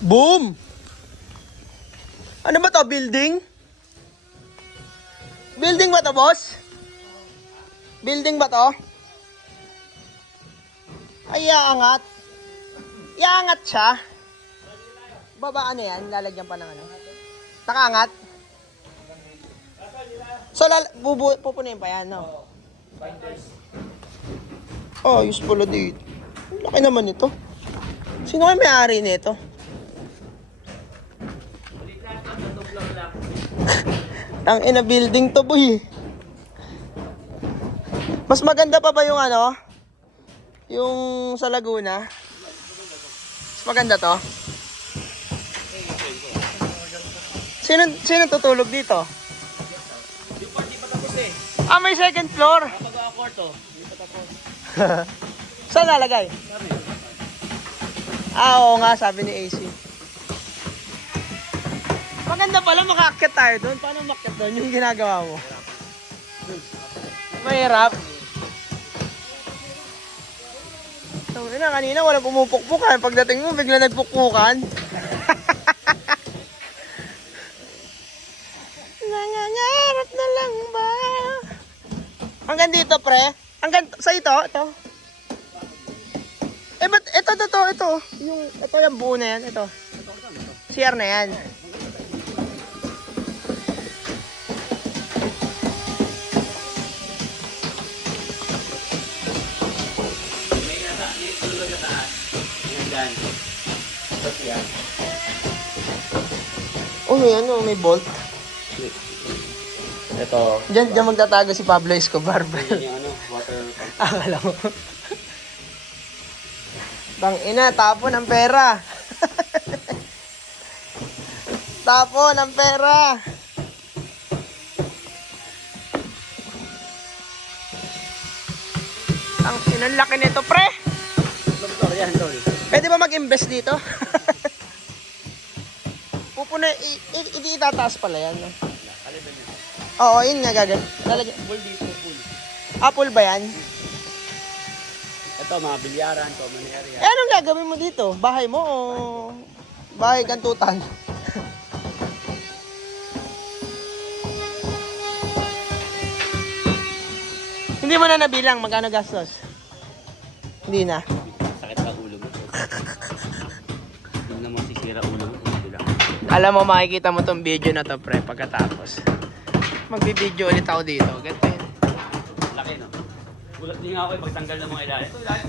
Boom! Ano ba to? Building? Building ba to, boss? Building ba to? Ay, iaangat. Iaangat siya. Baba ano yan? Lalagyan pa ng ano? Nakaangat? So, pupunin pa yan, no? Oh, useful dito. Laki naman ito. Sino kayo may-ari nito? Tang ina building to, boy. Mas maganda pa ba yung ano? Yung sa Laguna? Mas maganda to? Sino tutulog dito? Yung part, di pa tapos eh. Ah, may second floor. Pag-a-kwarto, di pa tapos. Saan lalagay? Sabi. Ah, oo nga, sabi ni AC. Maganda pala makaakyat tayo doon. Paano makaakyat doon? Yung ginagawa mo. Mahirap. So, kanina walang pumupukpukan. Pagdating mo, bigla nagpukpukan. Nangangarap na lang ba? Hanggang dito, pre. Hanggang sa ito. Eh, ba't ito. Ito yung buo na yan. Ito. CR na yan. May tulog na taas. Yan dyan. Tapos yan. Oh, may bolt. Ito. Diyan magtatago si Pablo Escobar, bro. Yan yung water pump. Akala mo. Bang ina, tapon ng pera. Tapon ng pera. Ang inang laki nito, pre. Doktor yan, tol. Pwede ba mag-invest dito? Itataas pala yan. No? Kaliban yan. Oo, yun nga gagawin. Full dito, full. Apple ba yan? Ito, mga bilyaran, common area. Eh, anong gagawin mo dito? Bahay mo o bahay kantutan? Hindi mo na nabilang magkano gastos? Hindi na. Sakit sa ulo mo. Hindi na masisira ulo mo. Hindi lang. Alam mo, makikita mo tong video na to, pre, pagkatapos. Magbibideo ulit ako dito. Ganito yun. Laki, no? Gulat din nga ako pagtanggal ng mga ilalim. Ito,